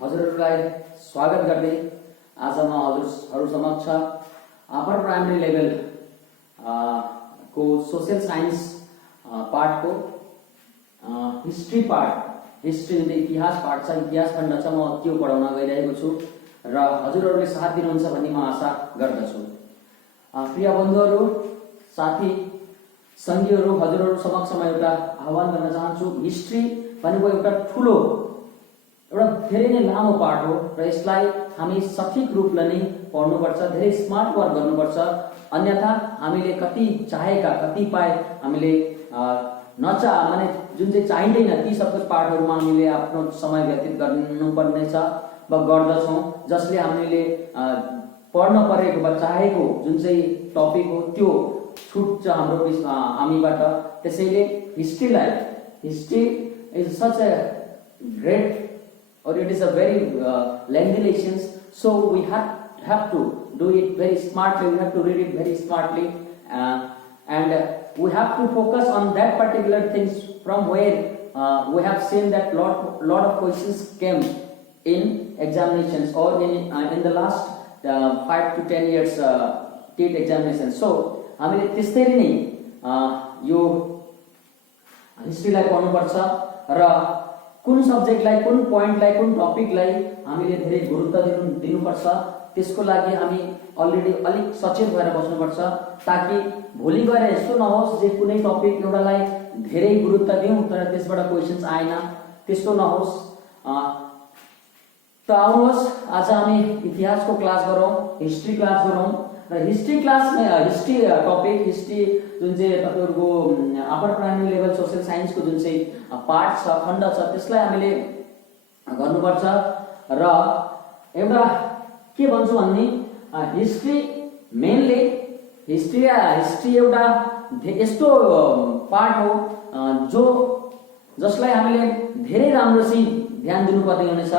हजुरहरूलाई स्वागत गर्दै आज म हजुरहरू समक्ष अपर प्राइमरी लेभल को सोशल साइन्स पार्ट को हिस्ट्री पार्ट हिस्ट्री इतिहास पार्ट छ इतिहास खण्ड छ म त्यो पढाउन गइरहेको छु र हजुरहरूले साथ दिनुहुन्छ भन्ने म आशा गर्दछु। प्रिय बन्धुहरू साथी सङ्गीहरू हजुरहरू समक्ष म एउटा आह्वान गर्न चाहन्छु। हिस्ट्री भनेको एउटा ठुलो एउटा धेरै नै लामो पाठ हो र यसलाई हामी सठिक रूपले नै पढ्नुपर्छ, धेरै स्मार्ट वर्क गर्नुपर्छ, अन्यथा हामीले कति चाहेका कतिपय हामीले माने जुन चाहिँ चाहिँदैन ती सबै पाठहरूमा हामीले आफ्नो समय व्यतीत गर्नुपर्नेछ वा गर्दछौँ, जसले हामीले पढ्न परेको वा चाहेको जुन चाहिँ टपिक हो त्यो छुट्छ हाम्रो हामीबाट। त्यसैले history is such a great or it is a very lengthy lessons, so we have to do it very smartly, we have to read it very smartly, and we have to focus on that particular things from where we have seen that lot of questions came in examinations or in the last 5 to 10 years TET examinations. So हामीले त्यसरी नै यो हिस्ट्रीलाई पढ्नुपर्छ र कुन सब्जेक्टलाई कुन पोइन्टलाई कुन टपिकलाई हामीले धेरै गुरुत्व दिनुपर्छ त्यसको लागि हामी अलरेडी अलिक सचेत भएर बस्नुपर्छ, ताकि भोलि गएर यस्तो नहोस् जे कुनै टपिक एउटालाई धेरै गुरुत्व दिउँ तर त्यसबाट क्वेशन्स आएन, त्यस्तो नहोस्। त आउनुहोस् आज हामी इतिहासको क्लास गरौँ, हिस्ट्री क्लास गरौँ र हिस्ट्री क्लासमा हिस्ट्री टपिक हिस्ट्री जुन चाहिँ तपाईहरुको अपर प्राइमरी लेभल सोशल साइन्सको जुन चाहिँ पार्ट छ खण्ड छ त्यसलाई हामीले गर्नुपर्छ र एउटा के भन्छु भन्ने हिस्ट्री मेनली हिस्ट्री एउटा यस्तो पार्ट हो जसलाई हामीले धेरै राम्रोसी ध्यान दिनुपर्ने हुनेछ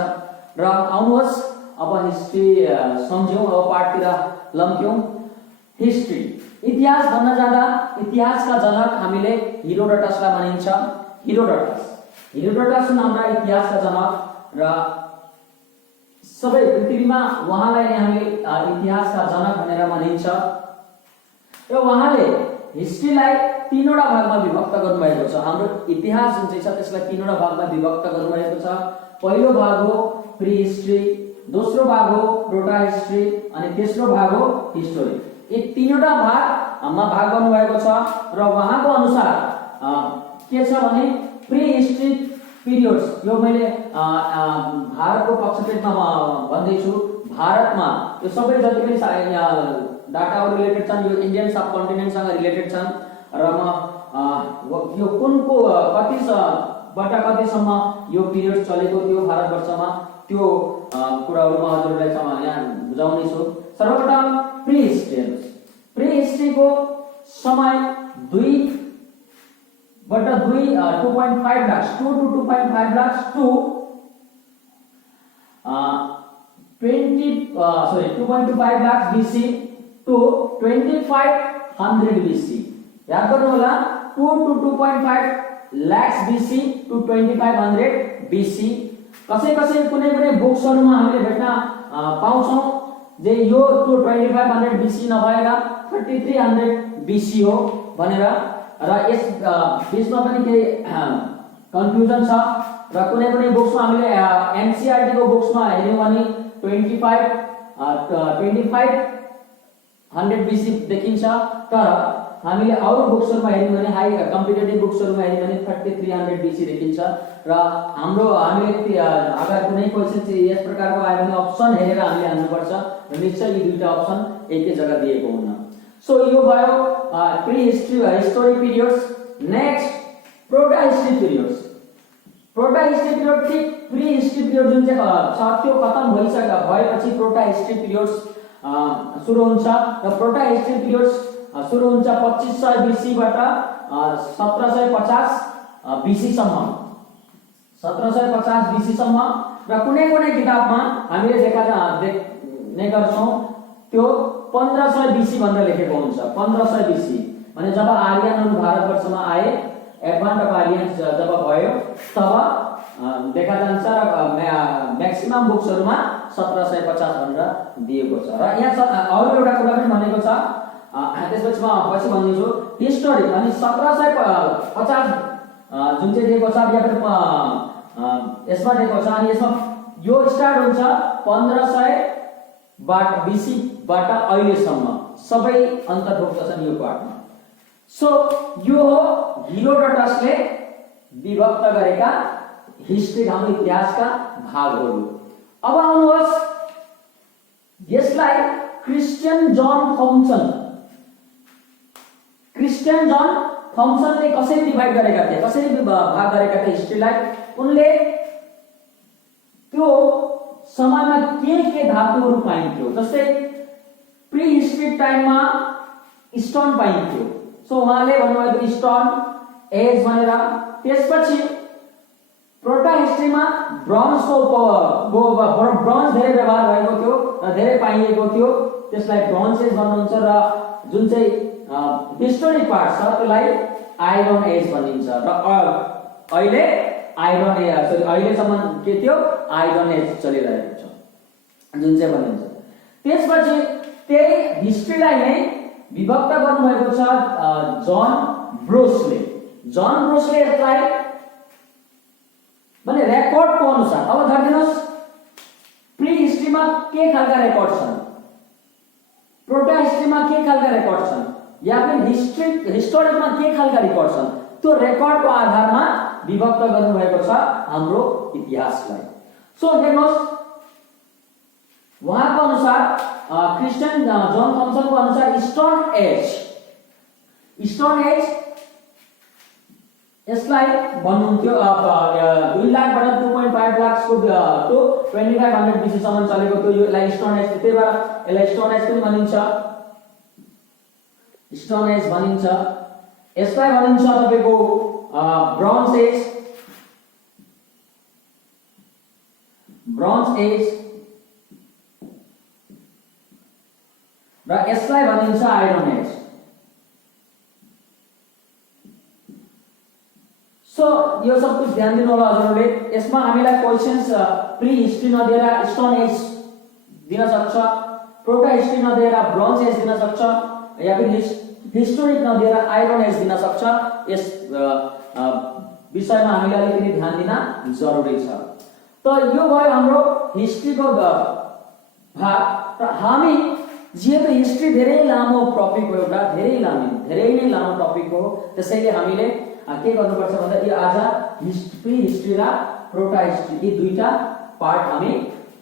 र आउनुहोस् अब हिस्ट्री सम्झौँ, अब पार्टतिर लम्क्यौं। हिस्ट्री इतिहास भन्न जाँदा इतिहासका जनक हामीले हेरोडोटसलाई भनिन्छ। हेरोडोटस हुन् हाम्रा इतिहासका जनक र सबै पृथ्वीमा उहाँलाई नै हामीले इतिहासका जनक भनेर भनिन्छ। र उहाँले हिस्ट्रीलाई तीनवटा भागमा विभक्त गर्नुभएको छ। हाम्रो इतिहास जुन चाहिँ छ त्यसलाई तीनवटा भागमा विभक्त गर्नुभएको छ। पहिलो भाग हो प्री हिस्ट्री, दोस्रो भाग हो प्रोटा हिस्ट्री अनि तेस्रो भाग हो हिस्टोरी। यी तीनवटा भागमा भाग गर्नुभएको छ र उहाँको अनुसार के छ भने प्री हिस्ट्री पिरियड्स, यो मैले भारतको पक्षपेटमा भन्दैछु, भारतमा यो सबै जति पनि डाटाहरु रिलेटेड छन् यो इन्डियन सब कन्टिनेन्टसँग रिलेटेड छन् र म यो कुनको कतिबाट कतिसम्म यो पिरियड चलेको थियो भारतवर्षमा त्यो कुराहरु म हजुरलाई यहाँ बुझाउने छु। सर्वप्रथम प्री हिस्ट्री को समय 2.5 lakh 2 to 2.5 lakh to 2.25 lakh BC to 2500 BC। याद गर्नु होला 2 to 2.5 lakh BC to 2500 BC। कसै कुनै बुक्सहरुमा हामीले भेट्न पाउँछौं जे यो 2500 BC नभएका 3300 BC हो भनेर र यस बीचमा पनि केही कन्फ्युजन छ र कुनै बुक्समा हामीले NCERT को बुक्समा हेर्यौं भने 2500 BC देखिन्छ, तर हामीले अरु बुक्सहरुमा हेर्यौं भने हाई कम्पिटिटिभ बुक्सहरुमा हेर्यौं भने 3300 BC देखिन्छ र हामीले अगर कुनै क्वेशन चाहिँ यस प्रकारको आयो भने अप्सन हेरेर हामीले हाल्नुपर्छ र निश्चय यी दुईटा अप्सन एकै जग्गा दिएको हुन्न। सो यो भयो prehistory history periods. Next proto history period ठीक प्री हिस्ट्री पिरियड जुन चाहिँ छ त्यो खतम भएपछि प्रोटा हिस्ट्री पिरियड्स सुरु हुन्छ र प्रोटा हिस्ट्री पिरियड्स सुरु हुन्छ 2500 BC बाट 1750 BC सम्म 1750 BC सम्म र कुनै किताबमा हामीले देख्ने गर्छौं त्यो 1500 BC भनेर लेखेको हुन्छ। 1500 BC भने जब आर्यनहरु भारतवर्षमा आए, एडभान्स अफ आर्यन्स जब भयो तब देखा जान्छ र म्याक्सिमम बुक्सहरुमा 1750 भनेर दिएको छ। र यहाँ अरु एउटा कुरा पनि भनेको छ, त्यसपछि म पछि भन्दिन्छु। हिस्टोरी अनि 1750 जुन चाहिँ दिएको छ या पनि यसमा दिएको छ, अनि यसमा यो स्टार्ट हुन्छ 1500 BC बाट अहिलेसम्म सबै अन्तर्भुक्त छन् यो पार्टमा। सो यो हो हेरोडोटसले विभक्त गरेका हिस्ट्री हाम्रो इतिहासका भागहरू। अब आउनुहोस्, यसलाई क्रिस्चियन जन थम्पसनले कसरी डिभाइड गरेका थिए, कसरी भाग गरेका थिए हिस्ट्रीलाई। उनले त्यो समयमा के धातुहरू पाइन्थ्यो, जस्तै प्री हिस्ट्री टाइममा स्टोन पाइन्थ्यो, सो उहाँले भन्नुभयो स्टोन एज भनेर। त्यसपछि प्रोटा हिस्ट्रीमा ब्रोन्जको ब्रोन्ज धेरै व्यवहार भएको थियो र धेरै पाइएको थियो, त्यसलाई ब्रोन्ज एज भन्नुहुन्छ। र जुन चाहिँ हिस्टोरिक पार्ट छ त्यसलाई आइरन एज भनिन्छ। र अहिले आइरन एज, सरी अहिलेसम्म के थियो, आइरन एज चलिरहेको छ जुन चाहिँ भनिन्छ। त्यसपछि त्यही हिस्ट्रीलाई नै विभक्त गर्नुभएको छ जन ब्रुसले। यसलाई भने रेकर्डको अनुसार, अब धर्दिनुहोस् प्री हिस्ट्रीमा के खालका रेकर्ड छन्, प्रोटा हिस्ट्रीमा के खालका रेकर्ड छन्, या फिर हिस्टोरिकमा के खालका रेकर्ड छन्, त्यो रेकर्डको आधारमा विभक्त गर्नुभएको छ हाम्रो इतिहासलाई। सो हेर्नुहोस्, उहाँको अनुसार क्रिस्चियन जन थम्पसनको अनुसार स्टोन एज यसलाई भन्नुहुन्थ्यो 2 लाखबाट 2.5 लाख टु 2500 BC सम्म चलेको थियो। यसलाई स्टोन एज, त्यही भएर यसलाई स्टोन एज पनि भनिन्छ, स्टोन एज भनिन्छ। यसलाई भनिन्छ तपाईको ब्रोन्ज एज र यसलाई भनिन्छ आइरन एज। सो यो सब कुछ ध्यान दिनु होला हजुरहरूले। यसमा हामीलाई क्वेशन्स प्री हिस्ट्री नदिएर स्टोन एज दिन सक्छ, प्रोटा हिस्ट्री नदिएर ब्रोन्ज एज दिन सक्छ, या फिर हिस्टोरिक नदिएर आइरन एज दिन सक्छ। यस विषयमा हामीले अलिकति ध्यान दिन जरुरी छ। त यो भयो हाम्रो हिस्ट्रीको भाग। र हामी जेहेतु हिस्ट्री धेरै लामो टपिक हो, एउटा धेरै नै लामो टपिक हो, त्यसैले हामीले के गर्नुपर्छ भन्दा यो आज प्री हिस्ट्री र प्रोटा हिस्ट्री यी दुईटा पार्ट हामी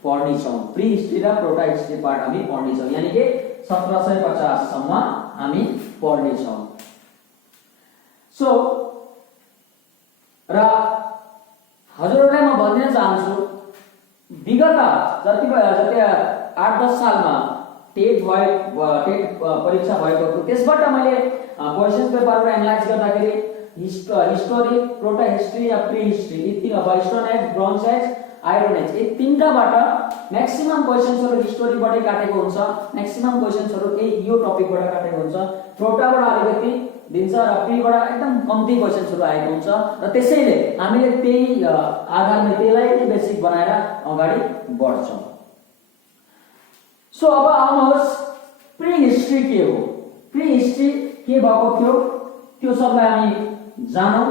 पढ्ने छौं। प्री हिस्ट्री र प्रोटा हिस्ट्री पार्ट हामी पढ्ने छौं, यानी कि 1750 सम्म हामी पढ्ने छौं। सो र हजुरहरूलाई म भन्न चाहन्छु, विगत जति 8-10 सालमा टेट परीक्षा भएको थियो, त्यसबाट मैले क्वेशन पेपरहरु एनालाइज गर्दाखेरि हिस्टोरी, प्रोटा हिस्ट्री या प्री हिस्ट्री यी तीन, stone age, bronze age, iron age, यी तीनटाबाट म्याक्सिमम क्वेशन्सहरु हिस्टोरीबाटै काटेको हुन्छ, म्याक्सिमम क्वेशन्सहरु यो टपिकबाट काटेको हुन्छ। प्रोटाबाट अलिकति दिन्छ र प्रीबाट एकदम कम्ती क्वेशन्सहरु आएको हुन्छ, र त्यसैले हामीले त्यही आधारमा त्यसलाई नै बेसिक बनाएर अगाडि बढ्छौं। सो अब आउनुहोस्, प्री हिस्ट्री के हो, प्री हिस्ट्री के भएको थियो त्यो सबलाई हामी जानौं।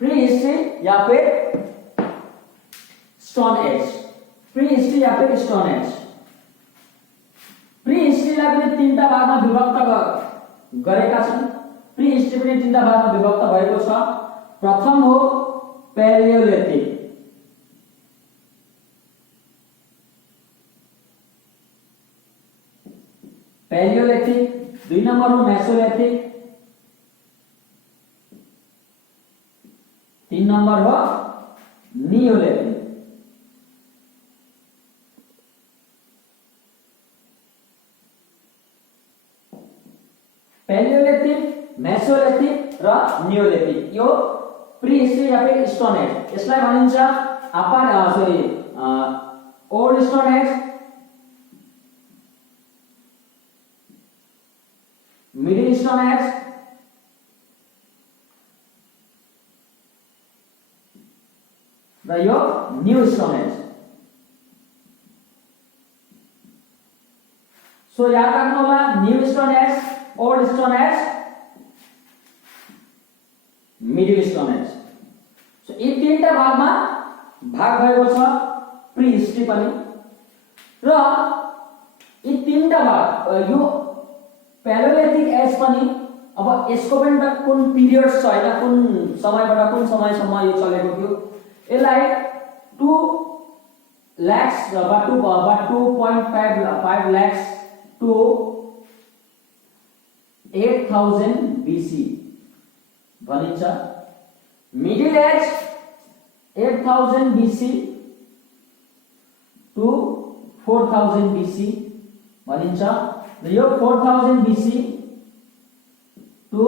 प्री हिस्ट्री या फिर स्टोन एज, प्री हिस्ट्री या फिर स्टोन एज। प्री हिस्ट्रीलाई पनि तीनटा भागमा विभक्त गरेका छन्। प्री हिस्ट्री पनि तीनटा भागमा विभक्त भएको छ। प्रथम हो पैलियोलिथिक, दुई नंबर हो मेसोलिथिक, 3 नंबर हो नियोलिथिक। पैलियोलिथिक, मेसोलिथिक र नियोलिथिक यो प्री हिस्ट्री या फिर स्टोन एज। यसलाई भनिन्छ old stone age, middle stone as, र यो न्यू स्टोन एज। सो याद राख्नु होला, new stone as, old stone age, middle stone as. So यी तीनटा भागमा भाग भएको छ प्री हिस्ट्री पनि, र यी तीनटा भाग यो प्यालोलिथिक एज पनि अब यसको पनि त कुन पिरियड्स छ हैन, कुन समयबाट कुन समयसम्म यो चलेको थियो। यसलाई 2 lakhs बा 2.5 lakhs to 8000 BC भनिन्छ। Middle age 8000 BC to 4000 BC भनिन्छ, र यो 4000 BC to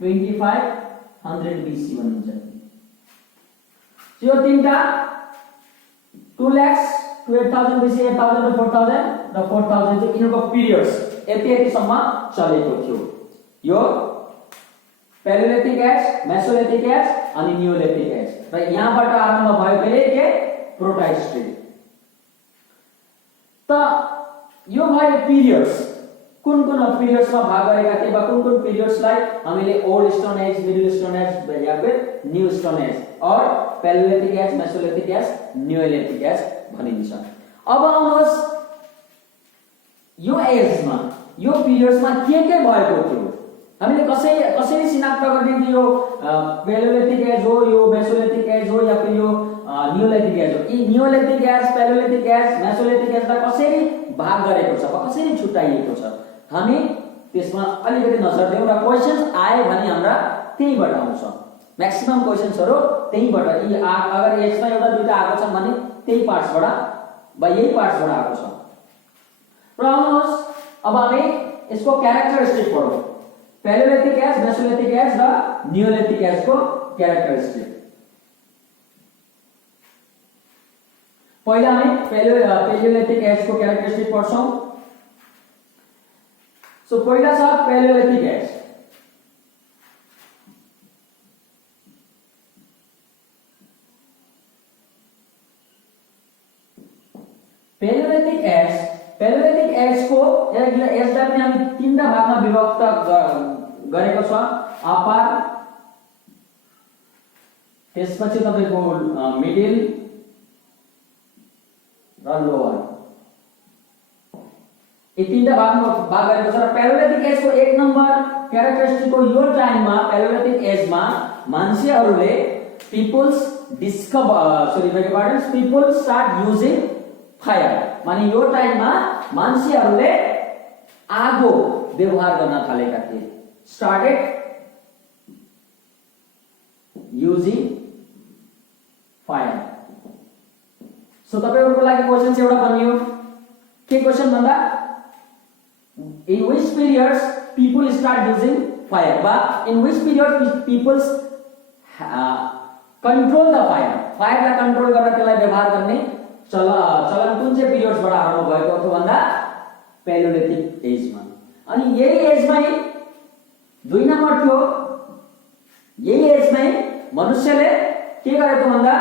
2500 BC भनिन्छ। यो तीनटा 2 lakhs to 8000 BC, 8000 to 4000 र 4000 चाहिँ यिनको पिरियड्स यति सम्म चलेको थियो। यो प्यालोलिथिक एज, मेसोलिथिक एज अनि नियोलिथिक एज, र यहाँबाट आरम्भ भयो के प्रोटोहिस्ट्री। त यो भयो पिरियड्स, कुन कुन पिरियड्समा भाग गरेका थिए वा कुन कुन पिरियड्सलाई हामीले old stone age, middle stone age या फिर न्यू स्टोन एज और palaeolithic age, mesolithic age, neolithic age भनिन्छ। अब आउनुहोस् यो एजमा, यो पिरियड्समा के भएको थियो, हामीले कसरी शिनाख्त गर्ने कि यो प्यालोलिथिक एज हो, यो मेसोलिथिक एज हो या फिर यो नियोलिथिक एज हो। यी neolithic age, paleolithic age, Mesolithic एजलाई कसरी भाग गरेको छ वा कसरी छुट्याइएको छ, हामी त्यसमा अलिकति नजर दिउँ, र क्वेशन्स आए भने हाम्रा त्यहीबाट आउँछ। म्याक्सिमम क्वेशन्सहरु त्यहीबाट, यी अगर यसमा एउटा दुईटा आएको छ भने त्यही पार्ट्सबाट वा यही पार्ट्सबाट आएको छ। र आउनुहोस् अब हामी यसको क्यारेक्टरिस्टिक पढौँ, प्यालोलिथिक एज, मेसोलिथिक एज र नियोलिथिक एज को क्यारेक्टरिस्टिक। पहिला हामी प्यालोलिथिक एज को क्यारेक्टरिस्टिक पढ्छौं। सो पहिला छ प्यालोलिथिक एज। प्यालोलिथिक एज को एजलाई पनि हामी तीनटा भागमा विभक्त गरेको छ, अपर, त्यसपछि तपाईको मिडिल र लोअर, यी तीनटा भागमा भाग गरेको छ। र प्यालोलिथिक एज को 1 नम्बर क्यारेक्टरिस्टिक को यो टाइममा, प्यालोलिथिक एजमा मान्छेहरूले people start using fire, माने यो टाइममा मान्छेहरूले आगो व्यवहार गर्न थालेका थिए। started using fire। सो तपाईहरुको लागि क्वेशन चाहिँ एउटा बनियो, के क्वेशन भन्दा in which periods people start using fire, वा in which period people control the fire, fire लाई कन्ट्रोल गर्न त्यसलाई व्यवहार गर्ने चलन कुन चाहिँ पिरियड्स बाट आरम्भ भएको थियो भन्दा प्यालोलिथिक एजमा। अनि यही एजमै 2 नम्बर थियो, यही एजमै मनुष्यले के गरेको भन्दा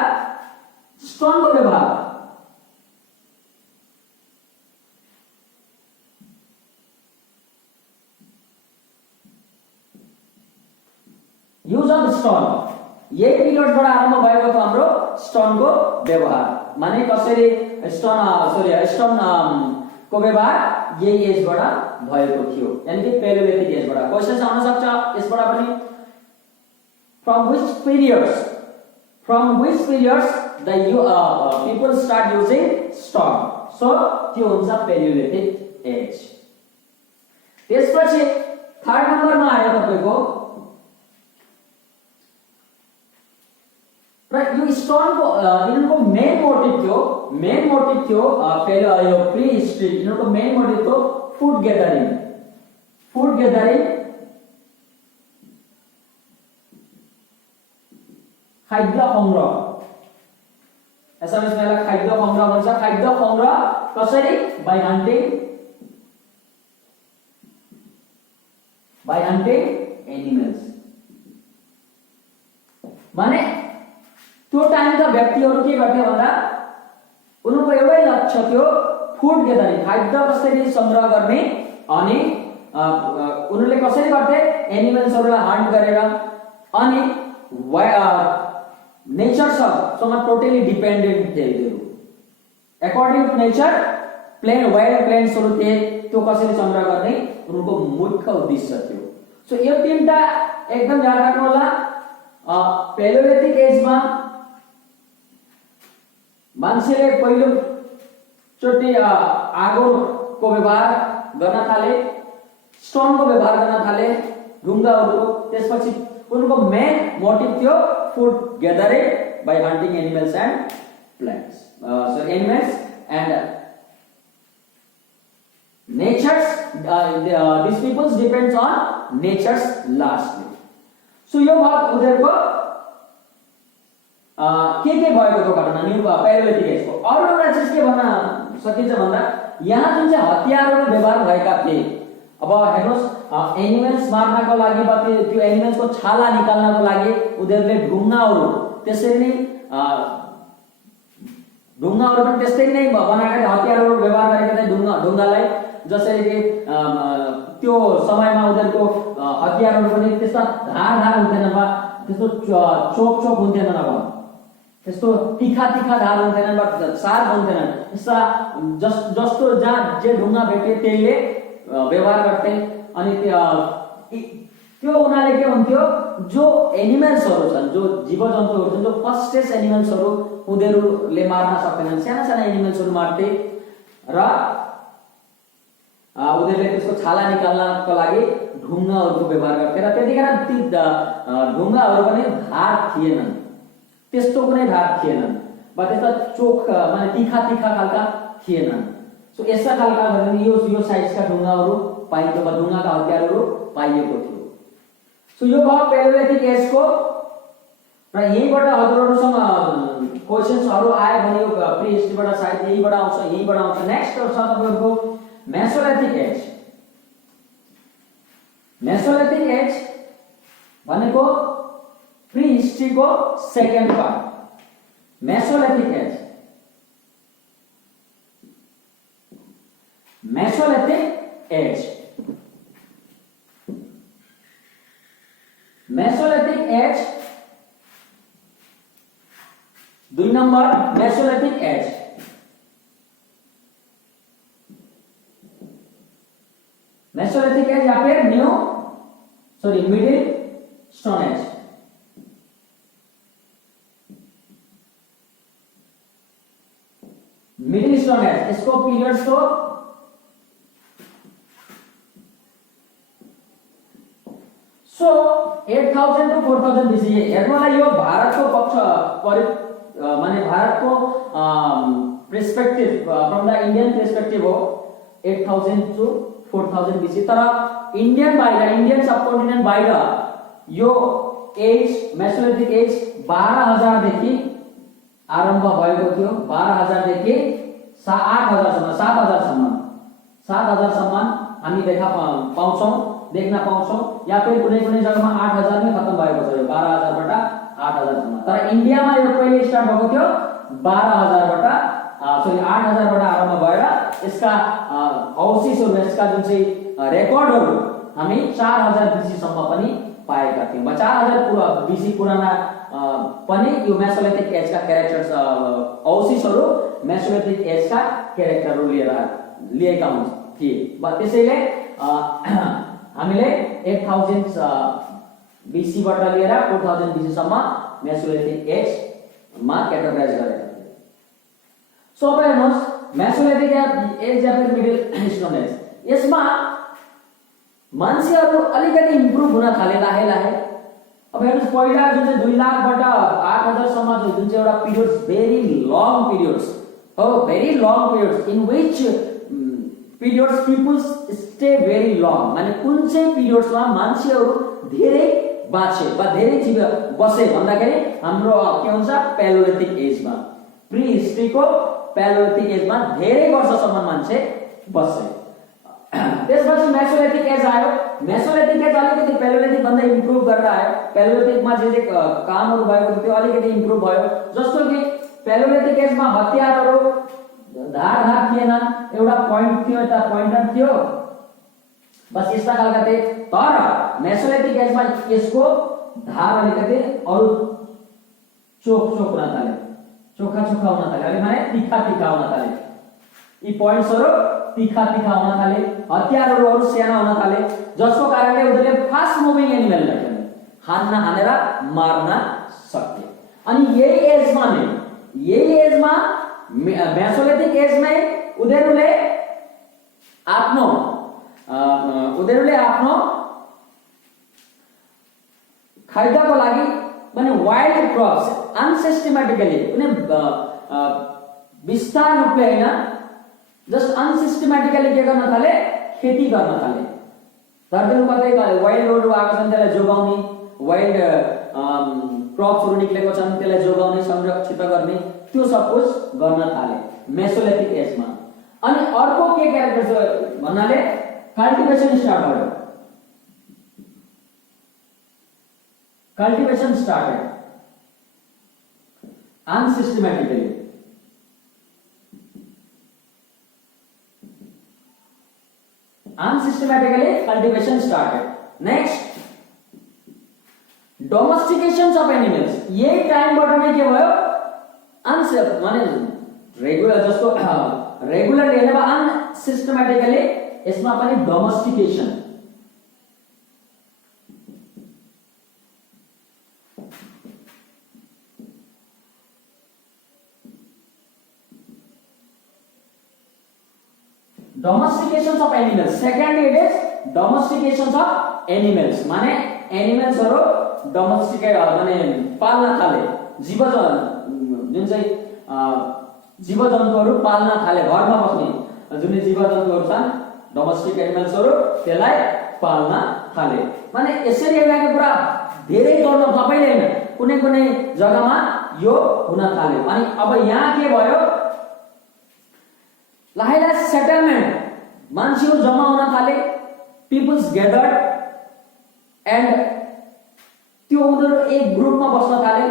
स्टोनको व्यवहार, युज अफ स्टोन, यही पिरियडबाट आरम्भ भएको थियो हाम्रो स्टोनको व्यवहार। माने कसरी स्टोन को व्यवहार यही एजबाट भएको थियो, यानी कि प्यालोलिथिक एजबाट। क्वेशन्स आउन सक्छ यसबाट पनि, from which periods the people start using stone, so त्यो हुन्छ प्यालोलिथिक एज। त्यसपछि 3rd नम्बरमा आयो तपाईको, र यो स्टोन को इनको मेन मोटिभ थियो यो प्री हिस्ट्री, इनको मेन मोटिभ थियो फूड गैदरिंग, खाद्य संग्रह, एसएमएस मेला खाद्य संग्रह भन्छ। खाद्य संग्रह कसरी? By hunting by hunting animals. माने त्यो टाइमका व्यक्तिहरू के गर्थे भन्दा उनको एउटै लक्ष्य थियो फुड गेदरिङ, खाद्य कसरी संग्रह गर्ने अनि उनीहरूले कसरी गर्थे एनिमल्सहरूलाई हन्ट गरेर अनि नेचरसँग टोटली डिपेन्डेन्ट थिए उनीहरू। According to nature plain wild प्लेन्सहरू थिए, त्यो कसरी संग्रह गर्ने उनको मुख्य उद्देश्य थियो। सो यो तीनटा एकदम याद राख्नु होला। पेलियोलिथिक एजमा मान्छेले पहिलो चोटि आगोको व्यवहार गर्न थाले, स्टोनको व्यवहार गर्न थाले, ढुङ्गाहरूको। त्यसपछि उनको मेन मोटिभ थियो food gathering by hunting animals and plants, so animals and nature's these peoples depends on nature's largely. So यो भाग उनीहरुको के भएको थियो घटना न्यू पेलियोलिथिक एजको। अरु एउटा चीज के भन्न सकिन्छ भन्दा यहाँ जुन चाहिँ हतियारहरू व्यवहार भएका थिए, अब हेर्नुस् एनिमल्स मार्नको लागि वा त्यो एनिमल्सको छाला निकाल्नको लागि उनीहरुले ढुङ्गाहरू त्यसरी नै ढुङ्गाहरू पनि त्यस्तै नै बनाएका हतियारहरू व्यवहार गरेका थिए ढुङ्गालाई। जसरी कि त्यो समयमा उनीहरुको हतियारहरू पनि त्यस्ता धार हुन्थेन वा त्यस्तो चोक हुन्थेन अब त्यस्तो तीखा धार हुन्थेन वा शार्प हुन्थेन। यस्ता जस्तो जहाँ जे ढुङ्गा भेटे त्यसले व्यवहार गर्थे। अनि त्यो उनीहरूले के हुन्थ्यो, जो एनिमल्सहरू छन्, जो जीवजन्तुहरू छन्, जो फस्टेस्ट एनिमल्सहरू उनीहरूले मार्न सक्दैनन्, साना एनिमल्सहरू मार्थे र उनीहरूले त्यसको छाला निकाल्नको लागि ढुङ्गाहरूको व्यवहार गर्थे। र त्यतिखेर ती ढुङ्गाहरू पनि धार थिएनन्, त्यस्तो कुनै धार थिएनन् वा त्यस्ता चोक माने तीखा खालका थिएनन्। सो यस्ता खालका यो साइजका ढुङ्गाहरू पाइन्थ्यो वा ढुङ्गाका हतियारहरू पाइएको थियो। सो यो भयो पेलियोलिथिक एजको। र यहीबाट हजुरहरुसँग क्वेशन्सहरु आए भने यो प्री हिस्ट्रीबाट सायद यहीबाट आउँछ। नेक्स्ट छ तपाईहरुको मेसोलिथिक एज। मेसोलिथिक एज भनेको प्री हिस्ट्रीको second part. Mesolithic age, mesolithic age, mesolithic age 2 number mesolithic age. Mesolithic age या फिर middle stone age. Middle stone age इसको पीरियड्स को सो 8000 to 4000 BC। हेर्नुलाई यो भारतको पक्ष माने भारतको perspective from the Indian perspective हो 8000 to 4000 BC। तर इंडियन बाहिर, इंडियन सबकन्टिनेन्ट बाहिर यो एज मेसोलिथिक एज 12000 देखि आरम्भ भएको थियो। 12000 देखि 8000 सम्म 7000 सम्म हामी देख्न पाउँछौं या फिर कुनै जग्गामा 8000 मै खत्म भएको छ। यो 12000 बाट 8000 सम्म। तर इन्डियामा यो पहिले स्टार्ट भएको थियो 12000 बाट 8000 बाट आरम्भ भएर यसका अवशेषहरू, यसका जुन चाहिँ रेकर्डहरू हामी 4000 BC सम्म पनि पाएका थियौं। 4000 BC पुराना पनि यो मेसोलिथिक एजका क्यारेक्टर्स अवशेषहरू मेसोलिथिक एजका क्यारेक्टरहरू लिएका थिए। त्यसैले हामीले 8000 BC बाट लिएर 4000 BC सम्म मेसोलिथिक एज मा क्याटेगोराइज गरेका थिए। सो अब हेर्नुस् मेसोलिथिक एज या फिर मिडिल स्टोन एज, यसमा मान्छेहरू अलिकति इम्प्रुभ हुन थाले लाहे। अब हेर्नुस् पहिला जुन चाहिँ 2 लाख बाट 8000 सम्म जुन चाहिँ एउटा पिरियड्स, भेरी लङ पिरियड्स हो, very long periods in which periods peoples stay very long. माने कुन चाहिँ पिरियड्समा मान्छेहरू धेरै बाँचे वा धेरै जीव बसे भन्दाखेरि हाम्रो के हुन्छ पेलियोलिथिक एजमा, प्री हिस्ट्रीको पेलियोलिथिक एजमा धेरै वर्षसम्म मान्छे बसे। त्यसपछि मेसोलिथिक एज आयो। मेसोलिथिक एज अलिकति पेलोलिथिक भन्दा इम्प्रुभ गरेर आयो। पेलोलिथिकमा जे कामहरु भएको थियो त्यो अलिकति इम्प्रुभ भयो। जस्तो कि पेलोलिथिक एजमा हतियारहरु धार थिएनन्, एउटा पोइन्ट थियो, एउटा पोइन्टर थियो, बस यस्ता खालका थिए। तर मेसोलिथिक एजमा यसको धार अलिकति अरु चोक हुन थाल्यो, चोखा हुन थाल्यो, अलि माने तीखा हुन थाल्यो। यी पोइन्ट्सहरु तीखा हुन थाले, हतियारहरु साना हुन थाले, जसको कारणले उनीहरुले फास्ट मुभिङ एनिमललाई हानेर मार्न सक्थे। अनि यही एजमा मेसोलिथिक एजमै उनीहरुले आफ्नो खाद्यको लागि माने वाइल्ड क्रप्स अनसिस्टमेटिकली कुनै विस्तार रूपले हैन, जस्ट अनसिस्टमेटिकली के गर्न थाले, खेती गर्न थाले। धरतीमा कतै वाइल्डहरु आएको छन् त्यसलाई जोगाउने, वाइल्ड क्रप्सहरु निक्लेको छन् त्यसलाई जोगाउने, संरक्षित गर्ने, त्यो सब कुछ गर्न थाले मेसोलिथिक एजमा। अनि अर्को के क्यारेक्टर छ भन्नाले कल्टिभेसन स्टार्ट भयो। Cultivation started unsystematically. Unsystematically cultivation started. Next, domestication of animals. ये टाइम बाट में के भयो, माने रेगुलर जस्तो रेगुलर हैन बा अनसिस्टमेटिकली यसमा पनि डोमेस्टिकेसन। Domestication of animals. Second it is domestication of animals. माने एनिमल्स हरु डोमेस्टिकेट माने पाल्न थाले, जुन चाहिँ जीवजन्तुहरु पाल्न थाले, घरमा बस्ने जुन जीवजन्तुहरु छन् डोमेस्टिक एनिमल्सहरु त्यसलाई पाल्न थाले। माने यसरी हेर्दाखेरि पुरा धेरै गर्न तपाईले हैन, कुनै जग्गामा यो हुन थाल्यो। अनि अब यहाँ के भयो, लाइला सेटलमेन्ट, मान्छेहरु जम्मा हुन थाले, पीपल्स ग्यादर्ड एन्ड त्यो उनीहरु एक ग्रुपमा बस्न थाले।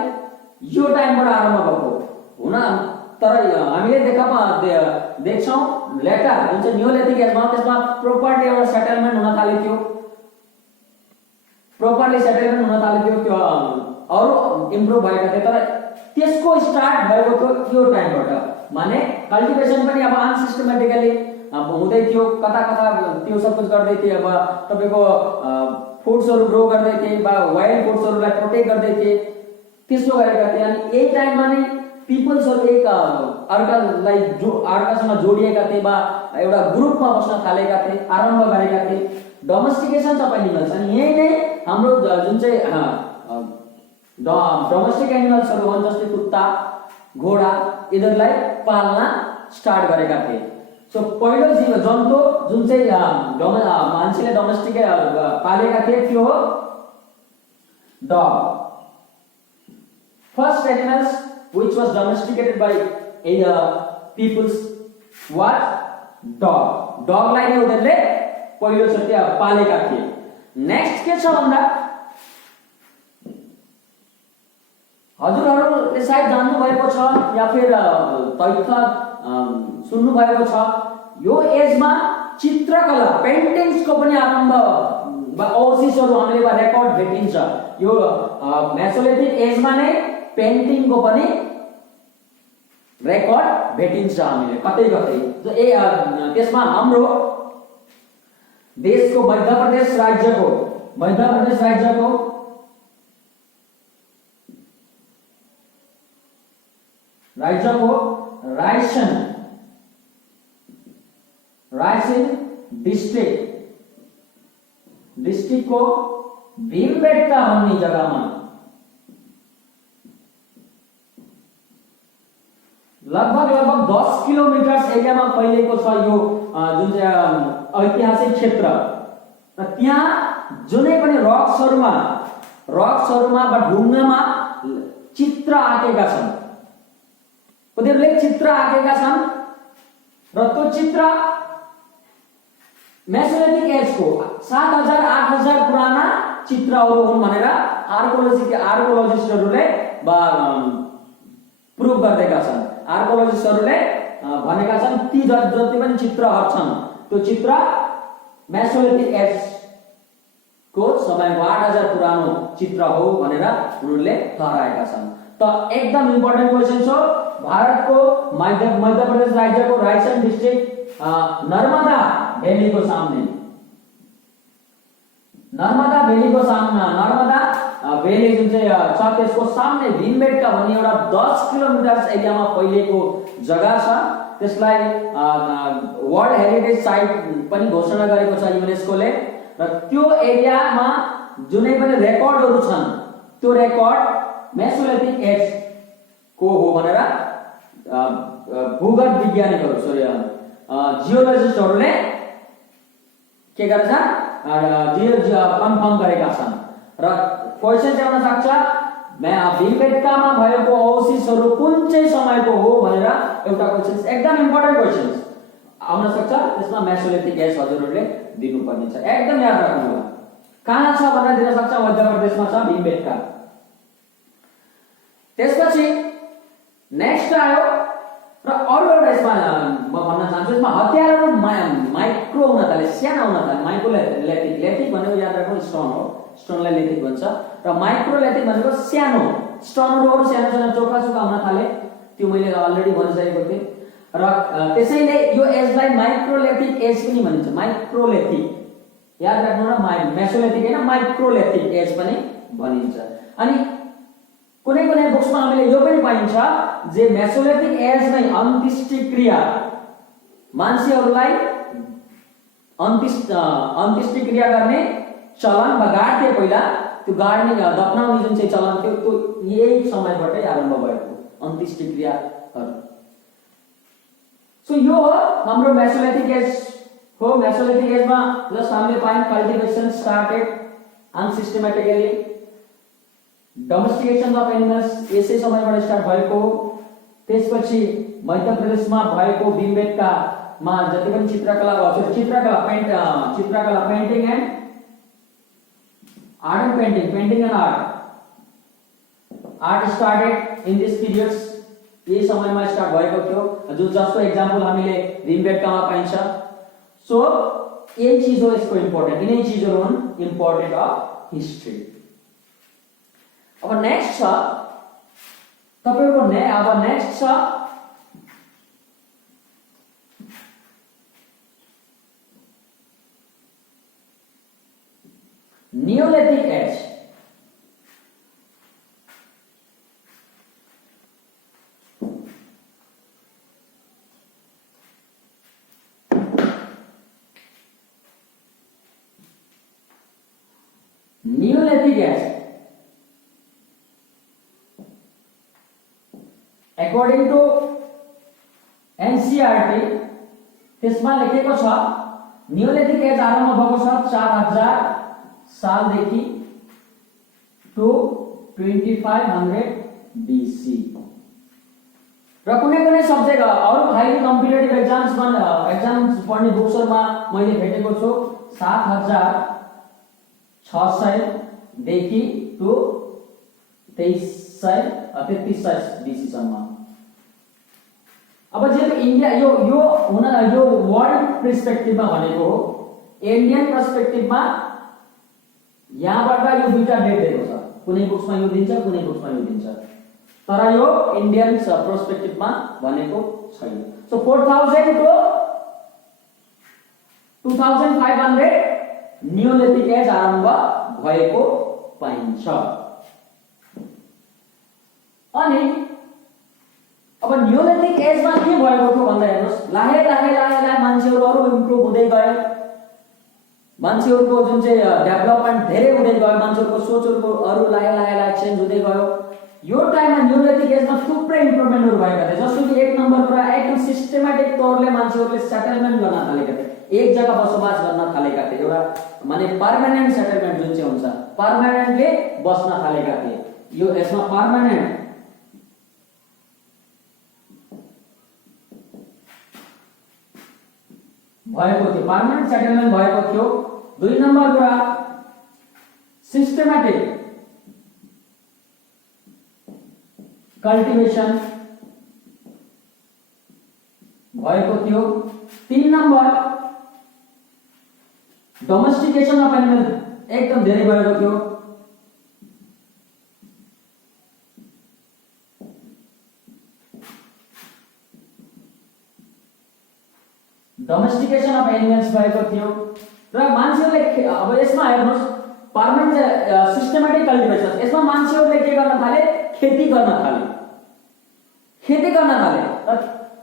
यो टाइमबाट आरम्भ भएको हुन। तर हामीले देख्छौं लेटर जुन चाहिँ नियोलिथिक एजमा त्यसमा प्रोपरली एउटा सेटलमेन्ट हुन थालेको थियो, त्यो अरु इम्प्रुभ भएको थियो। तर त्यसको स्टार्ट भएको थियो यो टाइमबाट। माने कल्टिभेसन पनि अब अनसिस्टमेटिकली हुँदै थियो, कता त्यो सब कुछ गर्दै थिए। अब तपाईको फुड्सहरु ग्रो गर्दै थिए, वाइल्ड फुड्सहरुलाई प्रोटेक्ट गर्दै थिए, त्यसो गरेका थिए। अनि यही टाइममा नै पीपल्सहरु एक अर्कासँग जोडिएका थिए, एउटा ग्रुपमा बस्न थालेका थिए, आरम्भ गरेका थिए। डोमेस्टिकेसन अफ एनिमल्स। अनि यही नै हाम्रो जुन चाहिँ डोमेस्टिक एनिमल्सहरु हुन्, जस्तै कुत्ता, घोडा, यिनीहरुलाई पाल्न स्टार्ट गरेका थिए। सो पहिलो जीव जन्तु जुन चाहिँ मान्छेले डोमेस्टिक पालेका थिए त्यो हो dog. First animals which was domesticated by peoples what dog. Dog लाई नै उनीहरुले पहिलो चोटि पालेका थिए। नेक्स्ट के छ भन्दा हजुरहरुले सायद जान्नु भएको छ या फिर तथ्य सुन्नु भएको छ, यो एजमा चित्रकला पेन्टिङ्सको पनि आरम्भ अवशेषहरु हामीले रेकर्ड भेटिन्छ। यो मेसोलिथिक एजमा नै पेन्टिङको पनि रेकर्ड भेटिन्छ हामीले कतै। त्यसमा हाम्रो देशको मध्य प्रदेश राज्यको रायसेन डिस्ट्रिक्ट को भीमबेटका भन्ने जग्गामा लगभग 10 किलोमिटर एरियामा फैलिएको छ यो जुन चाहिँ ऐतिहासिक क्षेत्र। र त्यहाँ जुनै पनि रक्सहरुमा वा ढुङ्गामा चित्र आँकेका छन्, उनीहरुले चित्र आँकेका छन्। र त्यो चित्र मेसोलिथिक एजको 7000 8000 पुराना चित्रहरू हुन् भनेर आर्कोलोजिस्टहरूले प्रुभ गर्दैका छन्। आर्कोलोजिस्टहरूले भनेका छन् ती जति पनि चित्रहरू छन् त्यो चित्र मेसोलिथिक एज को समयको 8000 पुरानो चित्र हो भनेर उनीहरूले ठहराएका छन्। त एकदम इम्पोर्टेन्ट क्वेशन छ। भारतको मध्य प्रदेश राज्यको रायसेन डिस्ट्रिक्ट नर्मदा भ्यालीको सामने नर्मदा भ्याली जुन चाहिँ छ त्यसको सामने भीमबेटका भन्ने एउटा 10 किलोमिटर एरियामा फैलिएको जग्गा छ। त्यसलाई वर्ल्ड हेरिटेज साइट पनि घोषणा गरेको छ युनेस्कोले। र त्यो एरियामा जुनै पनि रेकर्डहरू छन् त्यो रेकर्ड मेसोलिथिक एज को हो भनेर भूगर्भ वैज्ञानिकहरू जियोलजिस्टहरूले के गर्छ कन्फर्म गरेका छन्। र क्वेशन चाहिँ आउन सक्छ भीमबेटकामा भएको अवशेषहरू कुन चाहिँ समयको हो भनेर एउटा क्वेशन एकदम इम्पोर्टेन्ट क्वेशन आउन सक्छ। त्यसमा मेसोलिथिक एज हजुरहरूले दिनुपर्ने छ, एकदम याद राख्नु होला। कहाँ छ भनेर दिन सक्छ, मध्य प्रदेशमा छ भीमबेटका। त्यसपछि नेक्स्ट आयो र अरु एउटा यसमा म भन्न चाहन्छु, यसमा हतियारहरू माइक्रो हुन थाले, सानो हुन थाले। माइक्रोलिथिक भनेको याद राख्नु स्टोन हो, स्टोनलाई लिथिक भन्छ। र माइक्रोलिथिक भनेको सानो स्टोनहरू सानो सानो चोखा चोखा हुन थाले। त्यो मैले अलरेडी भनिसकेको थिएँ। र त्यसैले यो एजलाई माइक्रोलिथिक एज पनि भनिन्छ। माइक्रोलिथिक याद राख्नु न, मेसोलिथिक हैन माइक्रोलिथिक एज पनि भनिन्छ। अनि कुनै कुनै बुक्समा हामीले यो पनि पाइन्छ जे मेसोलिथिक एज नै अन्त्येष्टि क्रिया मान्छेहरूलाई अन्त्येष्टि क्रिया गर्ने चलन गाड्थे पहिला। त्यो गाड्ने दफनाउने जुन चाहिँ चलन थियो त्यो यही समयबाटै आरम्भ भएको अन्त्येष्टि क्रियाहरू। सो यो हो हाम्रो मेसोलिथिक एज हो। मेसोलिथिक एजमा जस्ट हामीले पायौं कल्टिभेसन स्टार्टेड अनसिस्टेमेटिकली, डोमेस्टिकेसन अफ एनिमल्स यसै समयबाट स्टार्ट भएको हो। त्यसपछि मध्य प्रदेशमा भएको भीमबेटकामा जति पनि चित्रकला painting and art and painting and art started in this periods. यही समयमा स्टार्ट भएको थियो, जो जसको एक्जाम्पल हामीले भीमबेटकामा पाइन्छ। सो यही चीज हो यसको इम्पोर्टेन्ट, यिनै चीजहरू हुन् इम्पोर्टेन्ट अफ हिस्ट्री। अब नेक्स्ट छ तपाईको अब नेक्स्ट छ neolithic age. Neolithic age according to NCERT त्यसमा लेखेको छ नियोलिथिक एज आरम्भ भएको छ 4000 सालदेखि टु 2500 बीसी। र कुनै कुनै सब्जेक्ट अरु हाइली कम्पिटिटिभ एक्जाम्स पढ्ने बुक्सहरुमा मैले भेटेको छु 7600 देखि टु 2300 बीसी सम्म। अब जेहेतु इंडिया यो वर्ल्ड पर्सपेक्टिभमा भनेको हो, इंडियन पर्सपेक्टिभमा यहाँबाट यो दुईटा डेट दिएको छ। कुनै बुक्समा यो दिन्छ, कुनै बुक्समा यो दिन्छ, तर यो इंडियन पर्सपेक्टिभमा भनेको छैन। सो 4000 टु 2500 नियोलिथिक एज आरम्भ भएको पाइन्छ। अनि अब नियोलिथिक एजमा के भएको थियो भन्दा हेर्नुस्, लाहे लाहे मान्छेहरु अरु इम्प्रुभ हुँदै गए, मान्छेहरुको जुन चाहिँ डेभलपमेन्ट धेरै हुँदै गयो, मान्छेहरुको सोचहरुको अरु लाहे चेन्ज हुँदै गयो। यो टाइममा नियोलिथिक एजमा थुप्रै इम्प्रुभमेन्टहरु भएका थिए। जस्तो कि एक नम्बरमा एकदम सिस्टेमेटिक तौरले मान्छेहरुले सेटलमेन्ट गर्न थालेका थिए, एक जग्गा बसोबास गर्न थालेका थिए। एउटा माने पर्मानेन्ट सेटलमेन्ट जुन चाहिँ हुन्छ, पर्मानेन्टली बस्न थालेका थिए। यो यसमा पर्मानेन्ट भएको थियो, पर्मानेन्ट सेटलमेन्ट भएको थियो। 2 नम्बर कुरा सिस्टमेटिक कल्टिभेसन भएको थियो। 3 नम्बर डोमेस्टिकेसन अफ एनिमल एकदम धेरै भएको थियो। डोमेस्टिकेसन अफ एनिमल्स भएको थियो र मान्छेहरूले अब यसमा हेर्नुस् पर्मानेन्ट सिस्टमेटिक कल्टिभेसन, यसमा मान्छेहरूले के गर्न थाले, खेती गर्न थाले। र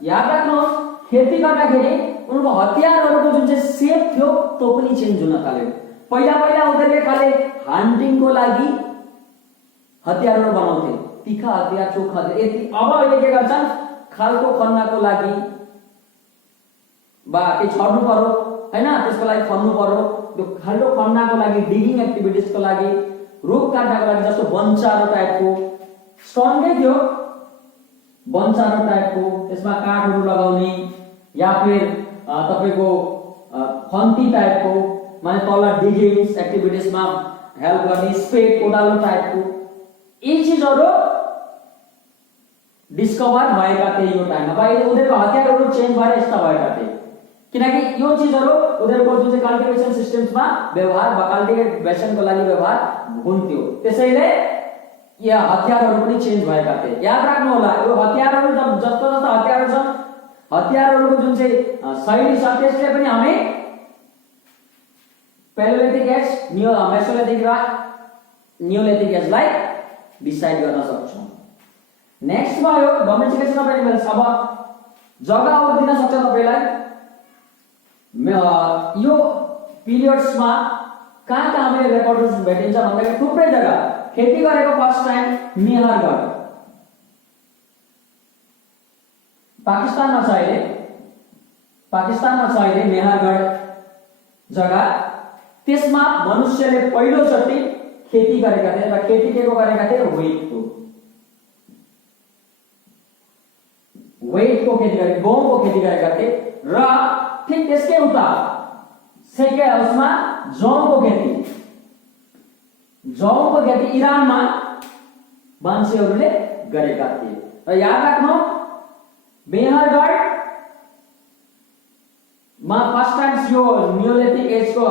याद राख्नुहोस् खेती गर्दाखेरि उनको हतियारहरूको जुन चाहिँ सेप थियो त्यो पनि चेन्ज हुन थाल्यो। पहिला उनीहरूले खाले हन्टिङको लागि हतियारहरू बनाउँथे, तीखा हतियार, चोखा हतियार यति। अब अहिले के गर्छन्, खालको खन्नको लागि बा के छर्नु पर्यो हैन, त्यसको लागि खन्नु पर्यो। त्यो खाल्डो खन्नको लागि, डिगिङ एक्टिभिटिजको लागि, रुख काट्नको लागि, जस्तो बन्चारो टाइपको स्टोनकै थियो, बन्चारो टाइपको, त्यसमा काठहरू लगाउने, या फिर तपाईको खन्ती टाइपको, माने तल डिगिङ एक्टिभिटिजमा हेल्प गर्ने स्पेड कोदालो टाइपको, यी चीजहरू डिस्कभर भएका थिए यो टाइममा। बाहिर उनीहरूको हतियारहरू चेन्ज भएर यस्ता भएका थिए, किनकि यो चीजहरू उनीहरूको जुन चाहिँ कल्टिभेसन सिस्टम्समा व्यवहार वा कल्टिभेसनको लागि व्यवहार हुन्थ्यो। त्यसैले या हतियारहरू पनि चेन्ज भएका थिए। याद राख्नु होला, यो हतियारहरू जस्तो हतियारहरू छन्, हतियारहरूको जुन चाहिँ शैली छ त्यसले पनि हामी पेलेलिथिक एज, मेसोलिथिक र नियोलिथिक एजलाई डिसाइड गर्न सक्छौं। नेक्स्ट भयो डोमेस्टिकेसन अफ एनिमल्स। अब जग्गा और दिन सक्छ तपाईलाई, यो पिरियड्समा कहाँ हामीले रेकर्डहरु भेटिन्छ भन्दाखेरि थुप्रै जग्गा खेती गरेको फर्स्ट टाइम मेहरगढ पाकिस्तानमा छ अहिले मेहरगढ जग्गा। त्यसमा मनुष्यले पहिलो चोटि खेती गरेका थिए र खेती के गरेका थिए, वेटको खेती गरे, गहुँको खेती गरेका थिए। र ठीक त्यसकै उता सेके उसमा जौको खेती इरानमा मान्छेहरूले गरेका थिए। र याद राख्नु मेहरगढ मा फर्स्ट टाइम यो नियोलिथिक एजको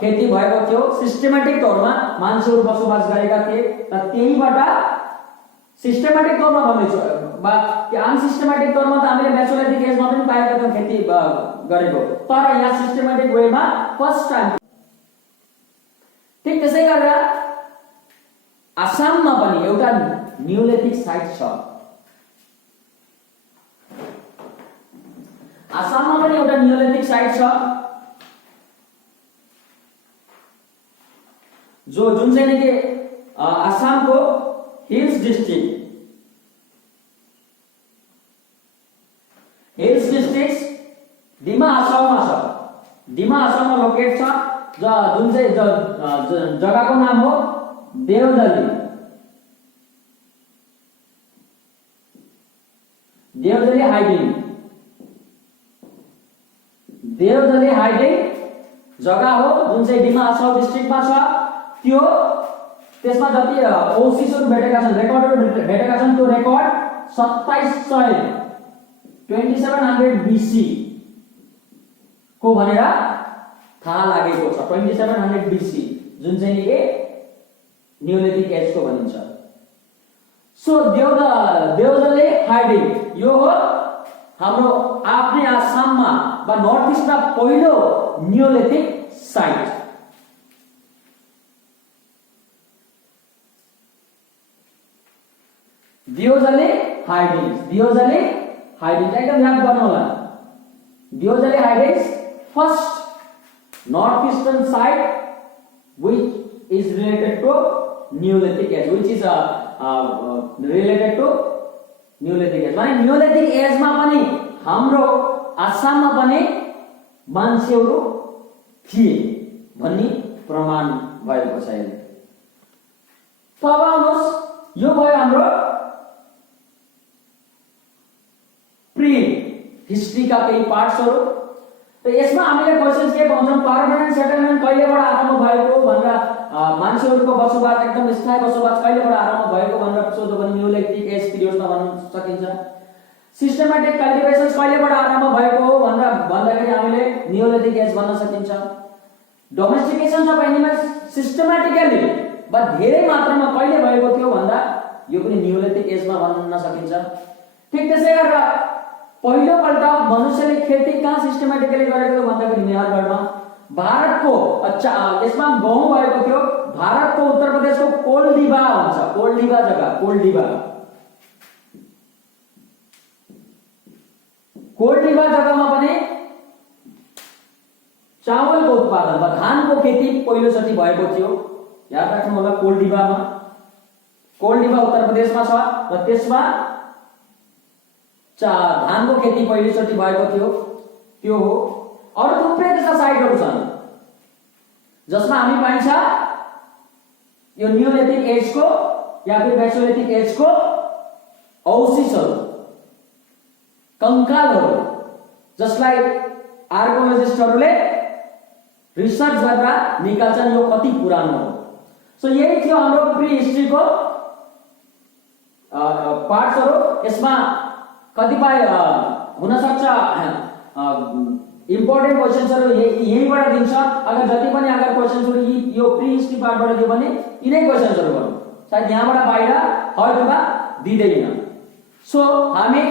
खेती भएको थियो। सिस्टमेटिक तौरमा मान्छेहरू बसोबास गरेका थिए र त्यहीबाट सिस्टमेटिक तौरमा भन्दैछु बा कि अनसिस्टमेटिक तौरमा त हामीले मेसोलिथिक एजमा पनि पाएका थियौं खेती गरेको, तर यहाँ सिस्टमेटिक वेमा फर्स्ट टाइम। ठीक त्यसै गरेर आसाममा पनि एउटा नियोलिथिक साइट छ। आसाममा पनि एउटा नियोलिथिक साइट छ जुन चाहिँ नि आसामको हिल्स डिस्ट्रिक्ट डिमा हासाउमा छ। डिमा हासाउमा लोकेट छ, जुन चाहिँ जग्गाको नाम हो देवदली। देवदली हाइडिङ जग्गा हो जुन चाहिँ डिमा हासाउ डिस्ट्रिक्टमा छ। त्यो त्यसमा जति ओसिसहरु भेटेका छन्, रेकर्डहरु भेटेका छन्, त्यो रेकर्ड 2700 BC को भनेर थाहा लागेको छ। 2700 BC जुन चाहिँ नि नियोलिथिक एजको भनिन्छ। सो देवदली हाइडिङ यो हो हाम्रो आफ्नै आसाममा वा नर्थ इस्टमा पहिलो नियोलिथिक साइट। देवदली हाइडिङ एकदम याद गर्नु होला। Daojali Hading first north eastern site which is related to Neolithic age, माने Neolithic age मा पनि हाम्रो आसाममा पनि मान्छेहरू थिए भन्ने प्रमाण भएको छ। तब आउनुहोस्, यो भयो हाम्रो प्री हिस्ट्री का केही पार्ट्सहरु। र त यसमा हामीले क्वेशन्स के पाउँछौँ, पर्मानेन्ट सेटलमेन्ट कहिलेबाट आरम्भ भएको भनेर मान्छेहरूको बसोबास एकदम स्थायी बसोबास कहिलेबाट आरम्भ भएको भनेर सोध्यो भने न्युलिथिक एज पिरियडमा भन्न सकिन्छ। सिस्टमेटिक कल्टिभेशन्स कहिलेबाट आरम्भ भएको हो भनेर भन्दाखेरि हामीले न्युलिथिक एज भन्न सकिन्छ। डोमेस्टिकेसन अफ एनिमल्स सिस्टमेटिकली वा धेरै मात्रामा कहिले भएको थियो भन्दा यो पनि न्युलिथिक एजमा भन्न सकिन्छ। ठीक त्यसै गरेर पहिलो पल्ट मनुष्यले खेती कहाँ सिस्टमेटिकली गरेको भन्दाखेरि मेहरगढमा भारतको यसमा गहुँ भएको थियो। भारतको उत्तर प्रदेशको कोल्डिबा भन्छ, कोल्डिबा जग्गा, कोल्डिबा जग्गामा पनि चावलको उत्पादन वा धानको खेती पहिलोचोटि भएको थियो। याद राख्नु होला, कोल्डिबा उत्तर प्रदेशमा छ र त्यसमा धानको खेती पहिलोचोटि भएको थियो, त्यो हो। अरु थुप्रै त्यस्ता साइटहरु छन् जसमा हामी पाइन्छ यो न्युलिथिक एजको या फिर मेसोलिथिक एजको अवशेषहरु, कंकालहरु, जसलाई आर्कियोलोजिस्टहरुले रिसर्च गरेर निकाल्छन् यो कति पुरानो हो। सो यही थियो हाम्रो प्री हिस्ट्रीको पार्ट्सहरु। यसमा कतिपय हुन सक्छ इम्पोर्टेन्ट क्वेशन्सहरु यहीबाट दिन्छ। अगर जति पनि अगर क्वेशन्सहरु यो प्री हिस्ट्री पार्टबाट दियो भने यिनै क्वेशन्सहरु गरौँ, सायद यहाँबाट बाहिर हटमा दिँदैन। सो हामी